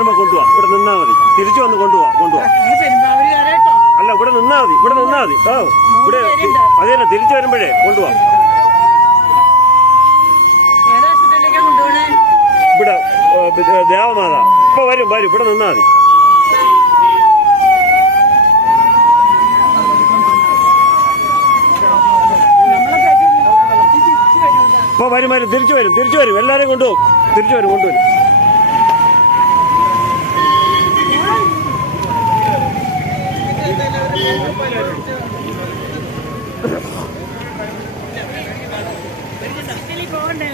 ഇവിടെ നിന്നാ മതി. തിരിച്ചു വന്ന് കൊണ്ടുപോവാ കൊണ്ടുപോവാ അല്ല ഇവിടെ നിന്നാ മതി ഇവിടെ നിന്നാ മതി. ഓ ഇവിടെ അത് തന്നെ തിരിച്ചു വരുമ്പോഴേ കൊണ്ടുപോവാ ഇവിടെ ദേവമാത. ഇപ്പൊ വരും വരും ഇവിടെ നിന്നാ മതി. ഇപ്പൊ വരും വരും തിരിച്ചു വരും തിരിച്ചു വരും. എല്ലാവരെയും കൊണ്ടുപോകും. തിരിച്ചു വരും കൊണ്ടുവരും. వెళ్ళిపోండి